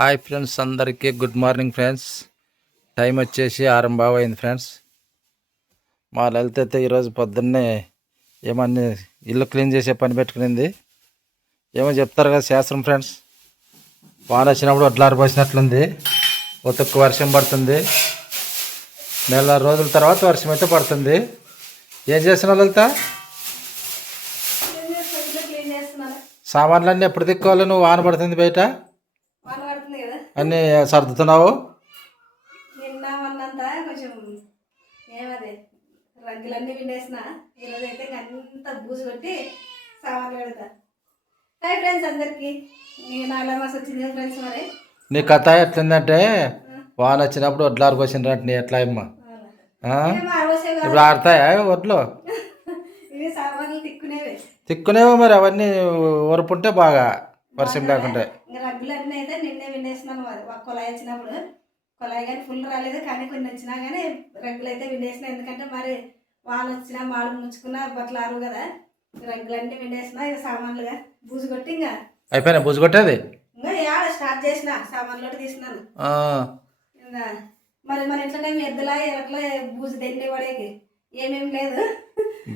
Hi friends అందరికీ good morning friends. Time వచ్చేసి ఆరం బాగా అయింది ఫ్రెండ్స్. మా లలిత అయితే ఈరోజు పొద్దున్నే ఏమన్నీ ఇల్లు క్లీన్ చేసే పని పెట్టుకునింది. ఏమో చెప్తారు కదా శాస్త్రం ఫ్రెండ్స్. వాన వచ్చినప్పుడు వడ్లారు పోసినట్లుంది. ఉతుక్కు వర్షం పడుతుంది. నెల రోజుల తర్వాత వర్షం అయితే పడుతుంది. ఏం చేస్తున్నావు లలిత? సామాన్లన్నీ ఎప్పుడు తిక్కోవాలి? నువ్వు వాన పడుతుంది బయట? అన్నీ సర్దుతున్నావు నిన్న మొన్నంతా కొంచెం ఏమది రంగులన్నీ పిండేసిన ఈరోజు అయితే ఇంక అంతా బూజు కొట్టి సామాన్లు పెడతా. హాయ్ ఫ్రెండ్స్ అందరికి. నేను నాలుగు మాసం వచ్చింది ఫ్రెండ్స్ మరి? నీ కథ ఎట్లుందంటే వాన వచ్చినప్పుడు వడ్లారు పోసినట్టు నీ ఎట్లా అమ్మ. ఇప్పుడు ఆడతాయా వడ్లు? తిక్కునేవో. మరి అవన్నీ ఒరుపుంటే బాగా. వర్షం లేకుంటే ఇంకా రంగులన్నీ అయితే నిన్నే పిండేస్తున్నాను మరి. ఒక కొలాయి వచ్చినప్పుడు. కొలాయి కానీ ఫుల్ రాలేదు కానీ కొన్ని వచ్చినా కానీ రంగులు అయితే పిండేసిన ఎందుకంటే మరి వాన వచ్చినా మాడు ముంచుకున్నా బట్టలు ఆరు కదా. రంగులన్నీ పిండేసిన ఇక సామాన్లుగా బూజు కొట్టి ఇంకా అయిపోయినా బుజ్జు కొట్టేది? ఇంకా ఏడ స్టార్ట్ చేసిన సామాన్లు తీసినాను. మరి మన ఇంట్లోనే ఎద్దులా ఎరట్లా బూజు దెన్ని పడేకి. ఏమేం లేదు.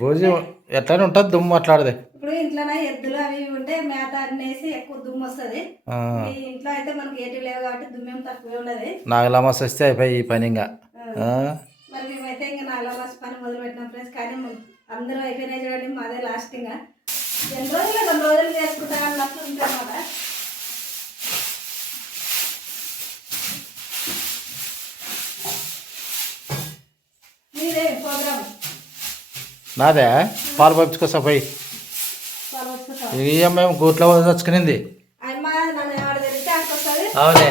బూజు ఎట్లనే ఉంటుంది దుమ్ము అట్లాడది ఇప్పుడు ఇంట్లోనే ఎద్దులు అవి ఉంటే మేత అన్నేసి ఎక్కువ దుమ్ము వస్తుంది. ఈ ఇంట్లో అయితే మనకి ఏటి లేవు కాబట్టి దుమ్మేం తక్కువే ఉండదు. నాగలామాస్ వస్తే అయిపోయి ఈ పని ఇంకా. మరి మేమైతే ఇంకా నాలుగు మాస పని మొదలు పెట్టినాం ఫ్రెండ్స్. కానీ అందరూ అయిపోయినాయి చూడండి మాదే లాస్ట్ ఇంకా. ఎన్ని రోజులు రెండు రోజులు చేసుకుంటా అన్నట్లు ఉంటుంది అన్నమాట మీదే ప్రోగ్రామ్. నాదే? పాలు పంపించుకోసా పోయి. మేము గూట్లో వచ్చుకునింది అవునే.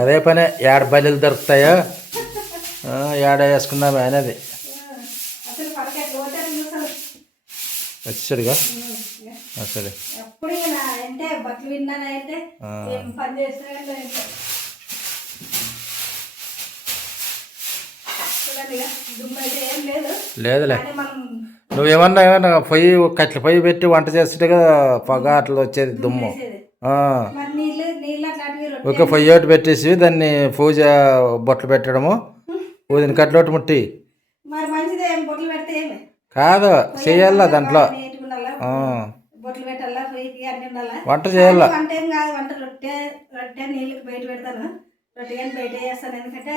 అదే పనే. ఏడ బయలు దొరుకుతాయో? ఏడ వేసుకున్నామే అనేది వచ్చాడుగా? సరే. ఎప్పుడు అంటే బట్టలు విన్నానంటే పని చూడండి ఇక దుమ్ము అయితే ఏం లేదు లేదులే. నువ్వేమన్నా ఏమన్నా పొయ్యి కట్ల పొయ్యి పెట్టి వంట చేస్తుంటే కదా పొగ అట్లా వచ్చేది దుమ్ము ఒక పొయ్యి ఒకటి పెట్టేసి దాన్ని పూజ బొట్లు పెట్టడము. ఊదిన కట్లోటి ముట్టి. కాదు చేయాల దాంట్లో. వంట చేయాల? వంట రొట్టె రొట్టె నీళ్ళకి బయట పెడతాను. రొట్టె బయట చేస్తాను ఎందుకంటే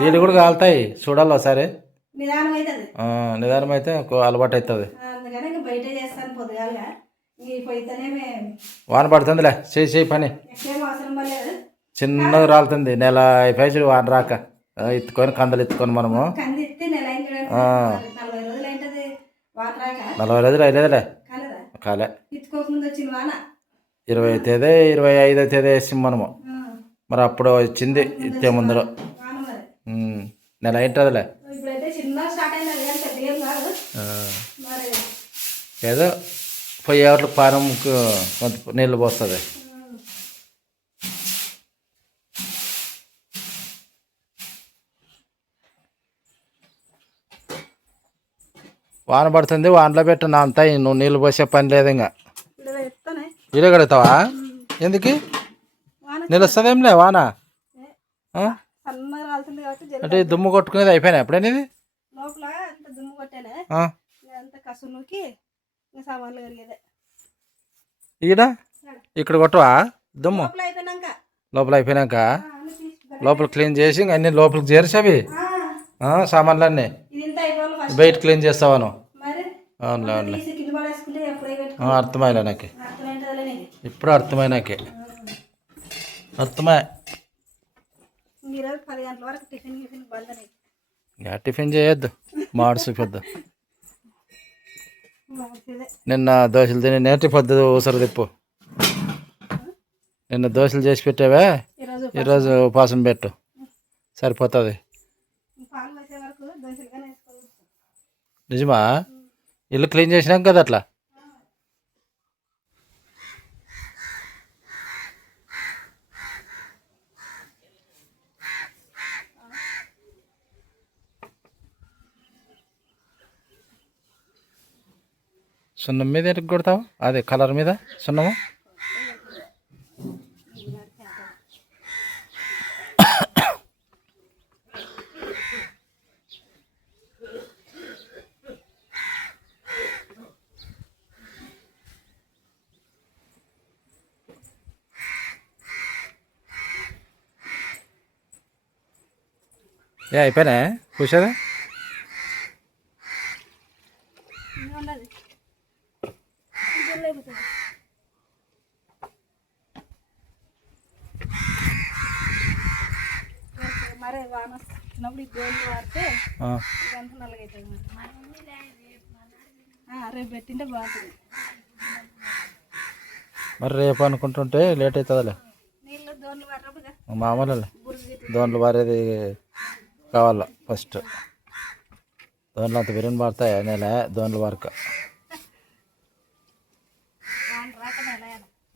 నీళ్ళు కూడా కాలుతాయి. చూడాలి ఒకసారి నిదానం అయితే అలవాటు అవుతుంది వాన పడుతుందిలే. చేయి చేయి పని. చిన్నగా రాలుతుంది. నెల పైసలు వాన రాక. ఎత్తుకొని కందలు ఎత్తుకొని మనము. నలభై రోజులు కాలేదా? కాలే. ఇరవై తేదీ ఇరవై ఐదో తేదీ వేసి మనము. మరి అప్పుడు వచ్చింది మరి ఉమ్, నెల అయింటుందిలే ఇప్పుడైతే చిన్న స్టార్ట్ అయింది అది కానీ పెద్ద ఏం కాదు. ఆ, మరి ఏదో పొయ్యి ఎవరికి పానంకు కొంత నీళ్ళు పోస్తుంది. వాన పడుతుంది వానలో పెట్టు నా అంతా నువ్వు నీళ్ళు పోసే పని లేదు ఇంకా ఇల్లు కడుగుతావా ఎందుకు? వాన? నిలుస్తుందేంలే వాన అంటే దుమ్ము కొట్టుకునేది అయిపోయినా ఎప్పుడైనది లోపల అంత దుమ్ము కొట్టానే. ఆ, అంత కసునుకి ఇంకా సామాన్లు కరిగేదే ఈడ? ఇక్కడ కొట్టవా? దుమ్ము? లోపల అయిపోయినాక. లోపల అన్ని లోపల క్లీన్ చేసి ఇంక అన్ని లోపలికి చేర్చి అవి ఇది అయిపోవాలి ఫస్ట్ బయట క్లీన్ చేస్తావా నువ్వు? మరి? అవునులే అవునులే. అర్థమైలే నాకు? ఇప్పుడు అర్థమై టిఫిన్ చేయొద్దు. మాడు చూపొద్దు. నిన్న దోశలు తిని నేటి పొద్దు ఊసరు తిప్పు. నిన్న దోశలు చేసి పెట్టావే? ఈరోజు ఉపాసం పెట్టు. సరిపోతుంది. నిజమా? ఇల్లు క్లీన్ చేసినాక కదా అట్లా? సున్నం మీద ఎటుకు కొడతావు? అదే కలర్ మీద సున్నము? ఏ అయిపోయినా కూర్చోదా ఉండదు మరి వాన వచ్చినప్పుడు ఈ గోళ్ళు వాడితే ఆ, ఇదంతా నల్లగైతుంది మరి రేపు పెట్టింటే బాగుంటుంది మరి రేపు అనుకుంటుంటే లేట్ అవుతుందిలే. నీళ్ళు దోన్లు మామూలులే పారేది కావాల ఫస్ట్. దోన్లు అంత బిర్యానీ పారుతాయి నెల దోన్లు పారక వాన రాక నెల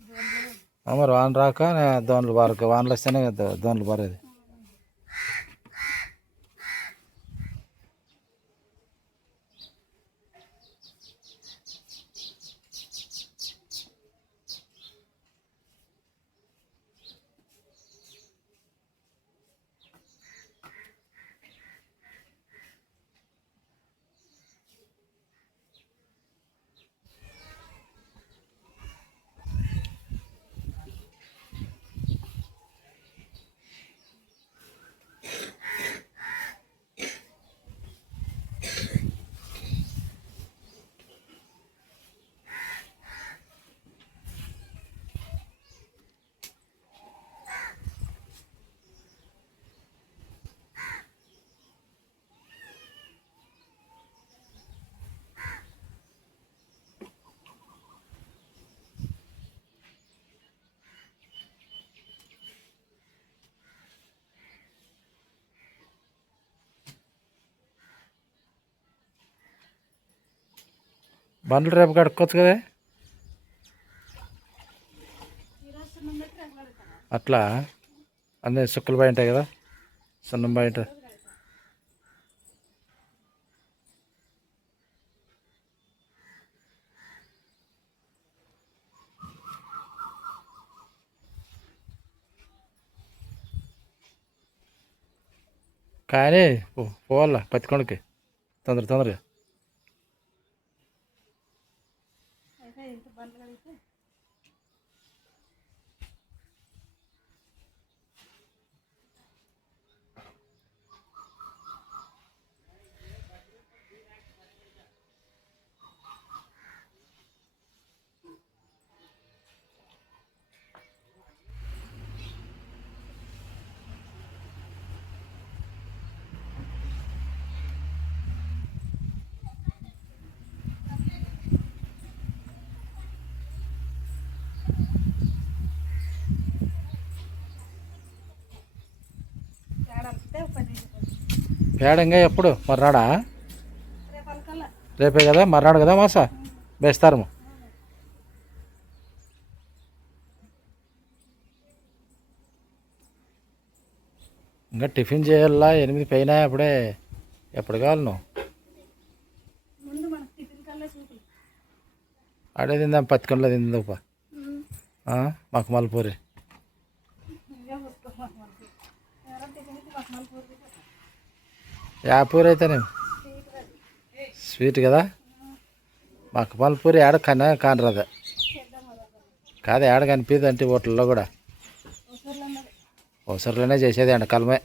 దోన్లు. ఆ, మరి వాన రాక దోన్లు పారక వానలు వస్తేనే కదా దోన్లు పారేది బండ్లు రేపు కడుక్కోవచ్చు కదా? అట్లా? అన్నీ సుక్కలు బాయి ఉంటాయి కదా? సున్నం బయట కానీ పో- పోవాలా పత్తికొండకి తొందర తొందరగా. এখানে ইউটিউব বানাতে পারি তো పేడంగా ఎప్పుడు? మర్నాడా? రేపు కదా? మర్నాడు కదా మాసా? బేస్తారము. ఇంకా టిఫిన్ చేయాలా? ఎనిమిది పైన అప్పుడే ఎప్పుడు కావాలి నువ్వు? ఆడే తిందాం పత్తికొండలో తిందాపా మాకు మలపూరి. ఇవే వస్తాం మనకి ఎవరైనా టిఫిన్ ఇచ్చి మాకు మళ్ళీ పూర్తి యాపూరి అయితేనే. స్వీట్ కదా? మాకు మలపూరి ఆడ కన్నా కానరాదు. కాదు ఆడ కనిపిదు అంటే హోటల్లో కూడా. ఒకసారి అన్నది అవసరంలోనే చేసేది ఎండకాలమే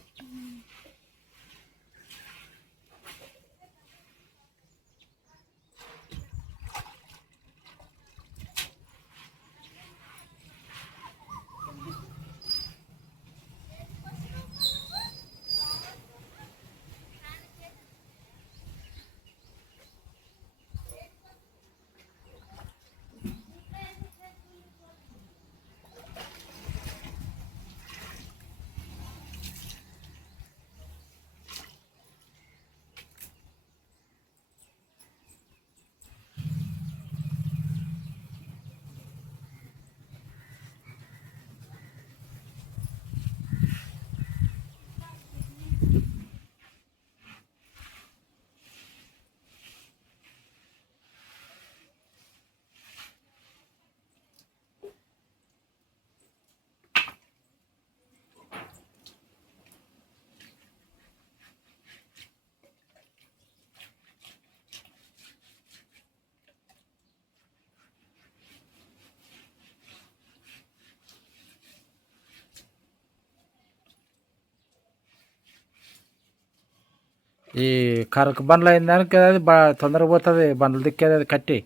ఈ కరక బండ్లు అయిన దానికి అది తొందరగా పోతుంది బండ్లు దిక్కేది అది కట్టి.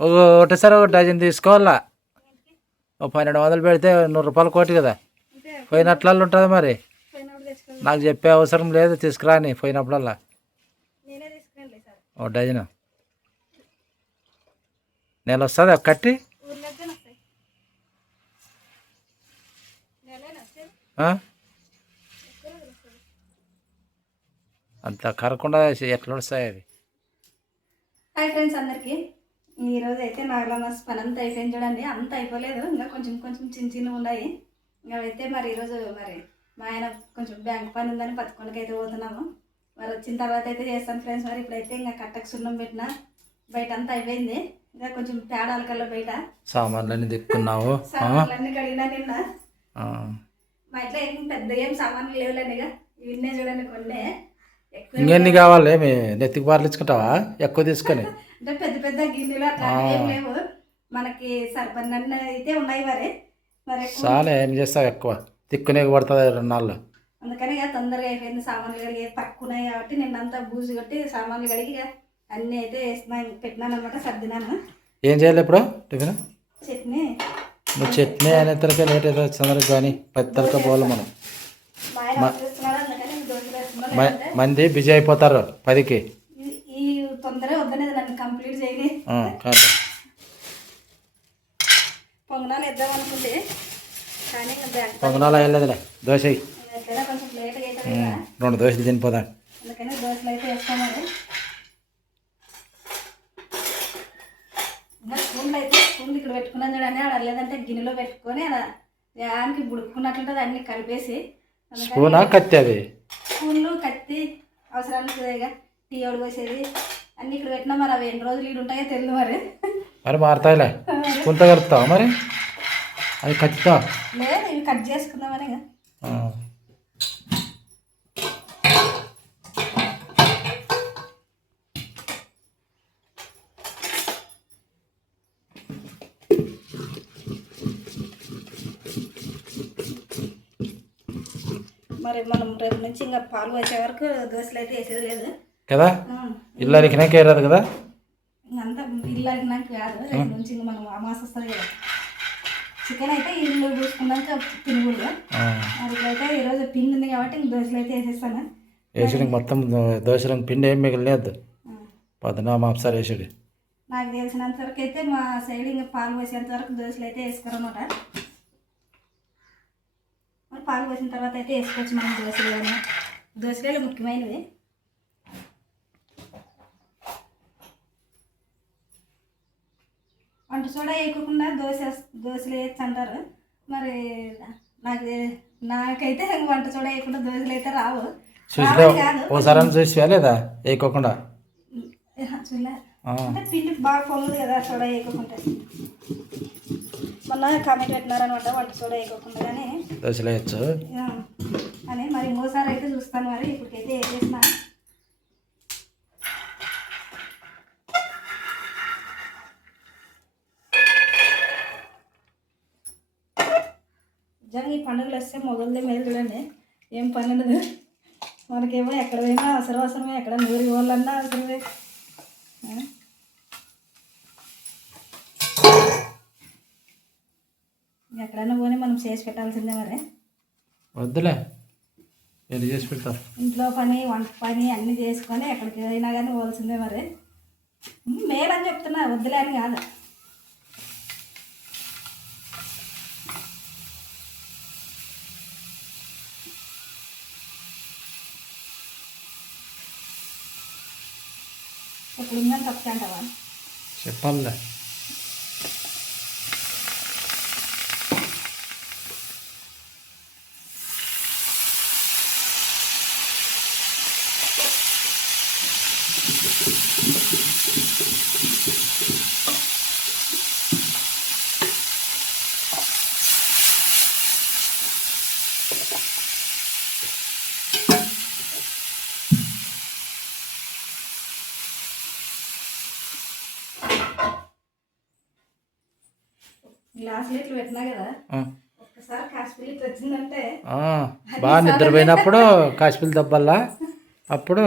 ఒకటేసారి ఒక డజన్ తీసుకోవాలా? ఓ పన్నెండు వందలు పెడితే నూరు రూపాయలు కోటి కదా. అంటే పోయినట్లల్లో ఉంటుంది మరి. నాకు చెప్పే అవసరం లేదు తీసుకురాని పోయినప్పుడల్లా. ఓ డజన్. నెల వస్తుంది ఒక కట్టి వస్తాయి నెలైనా వచ్చేది ఆ? ఎక్కువ రోజులు వస్తుంది అంత కరకుండా ఎట్లా వస్తాయి అవి? హాయ్ ఫ్రెండ్స్ అందరికీ. ఈరోజు అయితే నాగలా మస్తు పని అంతా అయిపోయింది చూడండి. అంత అయిపోలేదు. ఇంకా కొంచెం కొంచెం చిన్న చిన్నవి ఉన్నాయి. ఇంకా అయితే మరి ఈరోజు మరి మా ఆయన కొంచెం బ్యాంక్ పని ఉందని పత్తుకొండకి అయితే పోతున్నాము. మరి వచ్చిన తర్వాత అయితే చేస్తాను ఫ్రెండ్స్. మరి ఇప్పుడైతే ఇంకా కట్టకు సున్నం పెట్టిన. బయట అంతా అయిపోయింది. ఇంకా కొంచెం తేడాల కల్లా బయట. సామాన్లన్నీ దిక్కున్నావు? సామాన్లన్నీ కడిగినా నిన్న. మా ఇంట్లో ఏం పెద్ద ఏం సామాన్లు లేవులేనిగా ఇవన్నీ చూడండి కొన్ని. ఇంకెన్ని కావాలి? మీ నెత్తికి బార్లు ఇచ్చుకుంటావా? ఎక్కువ తీసుకొని. అంటే పెద్ద పెద్ద గిన్నెలు అట్లా ఏం లేవు. మనకి సరిపడినన్న అయితే ఉన్నాయి మరి. మరి చాలా ఏం చేస్తావు ఎక్కువ? తిక్కునే పడుతుంది రెండు నాళ్ళు? అందుకని ఇక తొందరగా అయిపోయింది సామాన్లు కడిగి. తక్కువ ఉన్నాయి కాబట్టి నిన్నంతా బూజు కొట్టి సామాన్లు కడిగి అన్నీ అయితే వేసిన పెట్టినాను అనమాట సర్దినాను. ఏం చేయాలి ఇప్పుడు టిఫిన్? చట్నీ. నువ్వు చట్నీ అనేతరకే లేట్ అవుతుంది. తొందరగా కానీ పది తరక పోవాలి మనం మంది బిజీ అయిపోతారు పదికి. ఈ- ఈ తొందర వద్దనేది నన్ను కంప్లీట్ చేయని ఆ, కాదు. పొంగనాలు అనుకుంటే కానీ పొంగనాలు దోశ రెండు దోశలు తినిపోదాం. అందుకని దోశలు అయితే వేస్తామని ఇంకా స్పూన్లు అయితే స్పూన్లు ఇక్కడ పెట్టుకున్నాను చూడండి ఆడ లేదంటే గిన్నెలో పెట్టుకొని యానికి బుడుక్కున్నట్లుంటుంది అన్ని కలిపేసి. స్పూనా కత్తి అది స్పూన్లు కత్తి అవసరానికి ఇక టీ ఓడి పోసేది అన్ని ఇక్కడ పెట్టినా మరి అవి ఎన్ని రోజులు ఈడు ఉంటాయో తెలియదు మరి. మరి మారుతాయిలే. కుంత కలుపుతావా మరి? అది కత్తితో లేదు ఇవి కట్ చేసుకుందామని మరి మనం రేపు నుంచి ఇంకా పాలు వచ్చే వరకు దోశలు అయితే వేసేది లేదు. కదా. ఇల్లు అరికినాకే రాదు కదా? అంతా ఇల్లు అడిగినాక కాదు రేపు నుంచి ఇంక మనం అమాస వస్తుంది కదా. చికెన్ అయితే ఇల్లు చూసుకున్నాక తినకూడదు. ఆ. అది ఇప్పుడైతే ఈరోజు పిండి ఉంది కాబట్టి ఇంక దోశలు అయితే వేసేస్తాను. వేసుడికి మొత్తం దోశలకు పిండి ఏం మిగిలినద్దు. పొద్దున మాంసాలు వేసుడు. నాకు తెలిసినంత వరకు అయితే మా సైడ్ ఇంకా పాలు పోసేంత వరకు దోశలు అయితే వేసుకోరన్నమాట. పాలు పోసిన తర్వాత అయితే వేసుకోవచ్చు మనం దోశలు దోశలు ముఖ్యమైనవి. వంట సోడా వేయకుండా దోశ దోశలు వేయచ్చు అంటారు. మరి నాకు నాకైతే వంట సోడా వేయకుండా దోశలు అయితే రావు. ఓసారి చూసివా లేదా? వేయకోకుండా? పిండి బాగా పొంగుదు కదా సోడా వేయకుండా. కామెంట్ పెట్టినారనమాట వంట సోడా వేయకుండా కానీ దోశలు వేయచ్చు ఆ, అని మరి అయితే చూస్తాను మరి ఇప్పటికైతే వేసేసిన నిజంగా ఈ పండుగలు వస్తే మొగలదే మేలు చూడండి ఏం పని ఉండదు. మనకేమో ఎక్కడ పోయినా అవసరం అవసరమే ఎక్కడ నూరి వాళ్ళన్నా అవసరమే. ఎక్కడైనా పోనీ మనం చేసి పెట్టాల్సిందే మరి. వద్దులే. ఎన్ని చేసి పెడతారు ఇంట్లో పని వంట పని అన్నీ చేసుకొని ఎక్కడికి అయినా కానీ పోవాల్సిందే మరి. మేలని చెప్తున్నా వద్దులే అని కాదు. ఇప్పుడు ఉందని తప్పే అంటావా? చెప్పాలిలే. గ్లాసులు ఇట్లా పెట్టినా కదా ఆ. ఒక్క ఒకసారి కాశ్మీర్ ఇట్లా వచ్చిందంటే ఆ, బాగా నిద్రపోయినప్పుడు కాశ్మీర్ దబ్బల్లా. అప్పుడు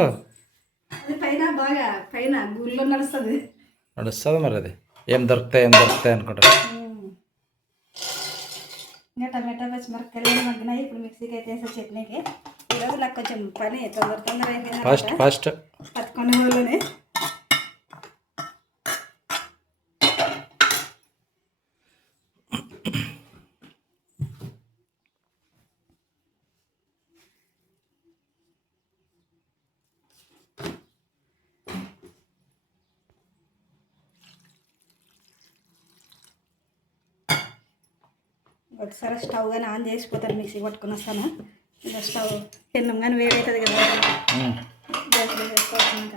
అది పైన బాగా పైన గుళ్ళో నడుస్తుంది. నడుస్తుంది మరి అది. ఏం దొరుకుతాయి ఏం దొరుకుతాయి అనుకుంటా ఇంకా టమాటా పచ్చిమిరపకాయలు మగ్గినాయి ఇప్పుడు మిక్సీకి అయితే వేసే చట్నీకి. ఈరోజు నాకు కొంచెం పని తొందర తొందర అయిపోయింది ఫస్ట్ ఫస్ట్. పట్టుకునే వాళ్ళని ఒకసారి స్టవ్ కానీ ఆన్ చేసిపోతాను మిక్సీ పట్టుకుని వస్తాను. ఇంకా స్టవ్ పెన్నం కానీ వేడవుతుంది కదా. వేసుకోవాలన్నాక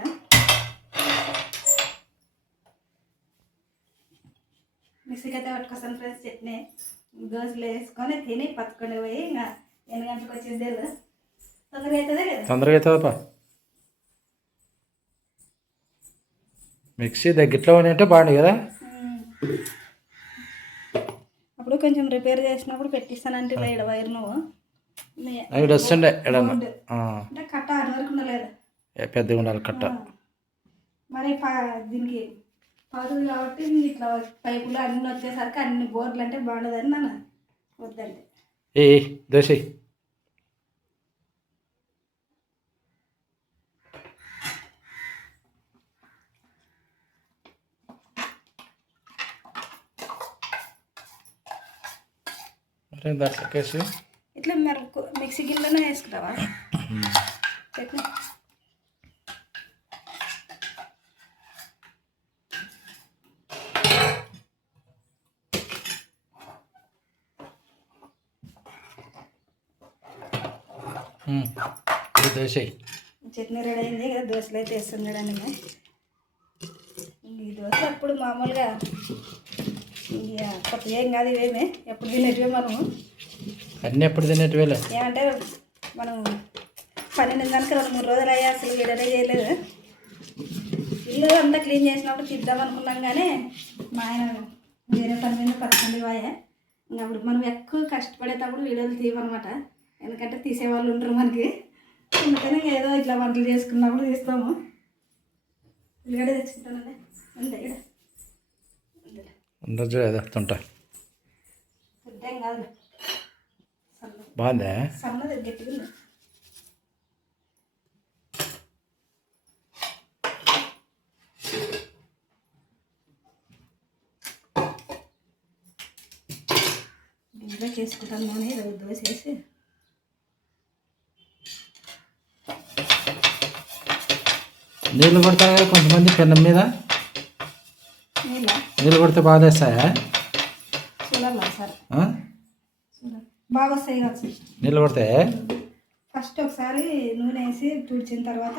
మిక్సీకి అయితే పట్టుకొస్తాను ఫ్రెండ్స్ చట్నీ. దోశలు వేసుకొని తిని పట్టుకొని పోయి ఇంకా ఎన్ని గంటలకు వచ్చేది తొందరగా అవుతుంది కదా తొందరగా అవుతుందప్పా మిక్సీ దగ్గరలో ఉంటే బాగుంది కదా. అప్పుడు కొంచెం రిపేర్ చేసినప్పుడు పెట్టిస్తానంటే ఇలా ఇక్కడ వైర్ నువ్వు అవి వస్తుండే అంటే కట్ట ఆరు వరకు ఉండలేదు. ఏ పెద్దగా ఉండాలి కట్ట. మరి దీనికి పదులు కాబట్టి ఇట్లా పైపులు అన్నీ వచ్చేసరికి అన్ని బోర్లు అంటే బాగుండదని నన్ను వద్దంటే. ఏ దోశ. మరి దాంట్లో కేసు ఇట్లా మరి కు- మిక్సీ గిన్నెలోనే వేసుకురావా చట్నీ దోశ. చట్నీ రెడీ అయింది కదా దోశలు అయితే వేస్తుంది చూడండి ఈ దోశ అప్పుడు మామూలుగా కొత్త ఏం కాదు ఇవేమే. ఎప్పుడు తినేటివే మనము. అన్నీ ఎప్పుడు తినేటివేలే? ఏమంటే మనం పన్నెండు దానికి రెండు మూడు రోజులు అయ్యా అసలు విడనే చేయలేదు. ఇల్లు అంతా క్లీన్ చేసినప్పుడు తీద్దాం అనుకున్నాం కానీ మా ఆయన వేరే పని మీద పదకొండు వాయే. ఇంకా అప్పుడు మనం ఎక్కువ కష్టపడేటప్పుడు వీడియోలు తీయమన్నమాట. ఎందుకంటే తీసేవాళ్ళు ఉండరు మనకి. అందుకని ఏదో ఇట్లా వంటలు చేసుకున్నప్పుడు తీస్తాము. ఉల్లిగడ్డ తెచ్చుకుంటానండి. ఉంది ఇక్కడ. ఉండదు ఏదో తింటా. పెద్దేం కాదు. సన్న బాగుందా చేసుకుంటాను కానీ రోజు దోశ వేసి. నీళ్ళు కొడతారు కదా కొంతమంది పెన్నం మీద? నీళ్ళ కొడితే బాగా బాగా వస్తాయి కావచ్చు. నీళ్ళు కొడితే ఫస్ట్ ఒకసారి నూనె వేసి తుడిచిన తర్వాత.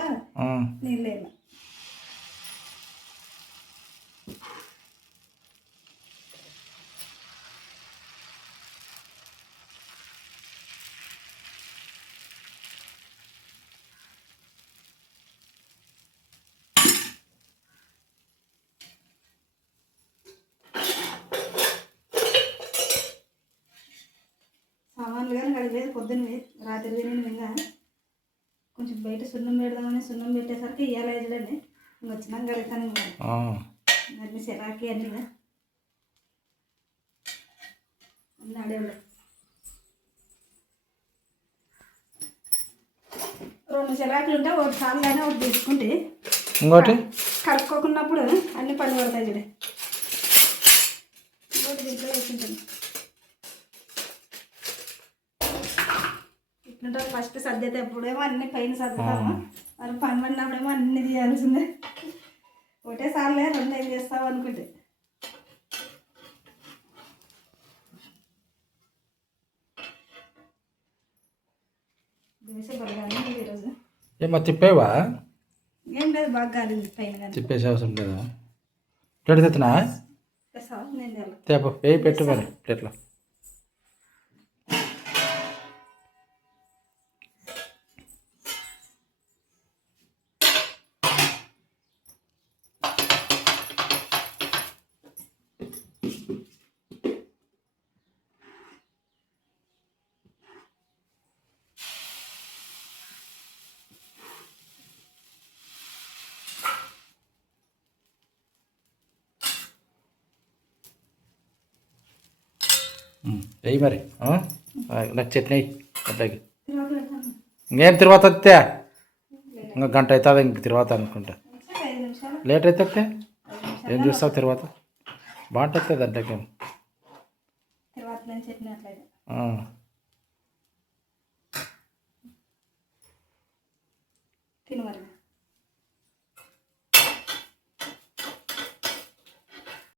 నీళ్ళు వేయాలి సామాన్లు కానీ కడిగేది పొద్దున్న రాత్రి తిని ఇంకా కొంచెం బయట సున్నం పెడదామని సున్నం పెట్టేసరికి ఇయ్యాల వేయలేండి ఇంక వచ్చినాక ఆ. అన్ని సెరాకి అన్ని. అన్ని రెండు సెరాకులు ఉంటే ఒకటి సార్లు అయినా ఒకటి తీసుకుంటే ఇంకోటి? కడుక్కోకున్నప్పుడు అన్ని పని పడతాయి చూడే. ఇంకోటి దీంట్లో వేసుకుంటాను. ఇట్లుంటే ఫస్ట్ సర్దైతే ఎప్పుడేమో అన్ని పైన సర్దుతాము. మరి పని పడినప్పుడేమో అన్ని తీయాల్సిందే. ఒకటే సార్లే రెండు ఏం చేస్తావు అనుకుంటే. ఏమో తిప్పేవా? ఏం లేదు బాగా కాలింది పైన తిప్పేసే అవసరం లేదా? ప్లేట్ తెచ్చినా తేప వేయి పెట్టు మరి ప్లేట్లో. వెయ్యి మరి నాకు చట్నీ అట్లాగే. తిరువాత తర్వాత ఇంకేం వస్తే ఇంకా గంట అవుతుంది ఇంక తర్వాత అనుకుంటా. లేట్ అయితే వస్తే ఏం చూస్తావు తర్వాత? బాగుంటుంది దాంట్లోకి తినవాలి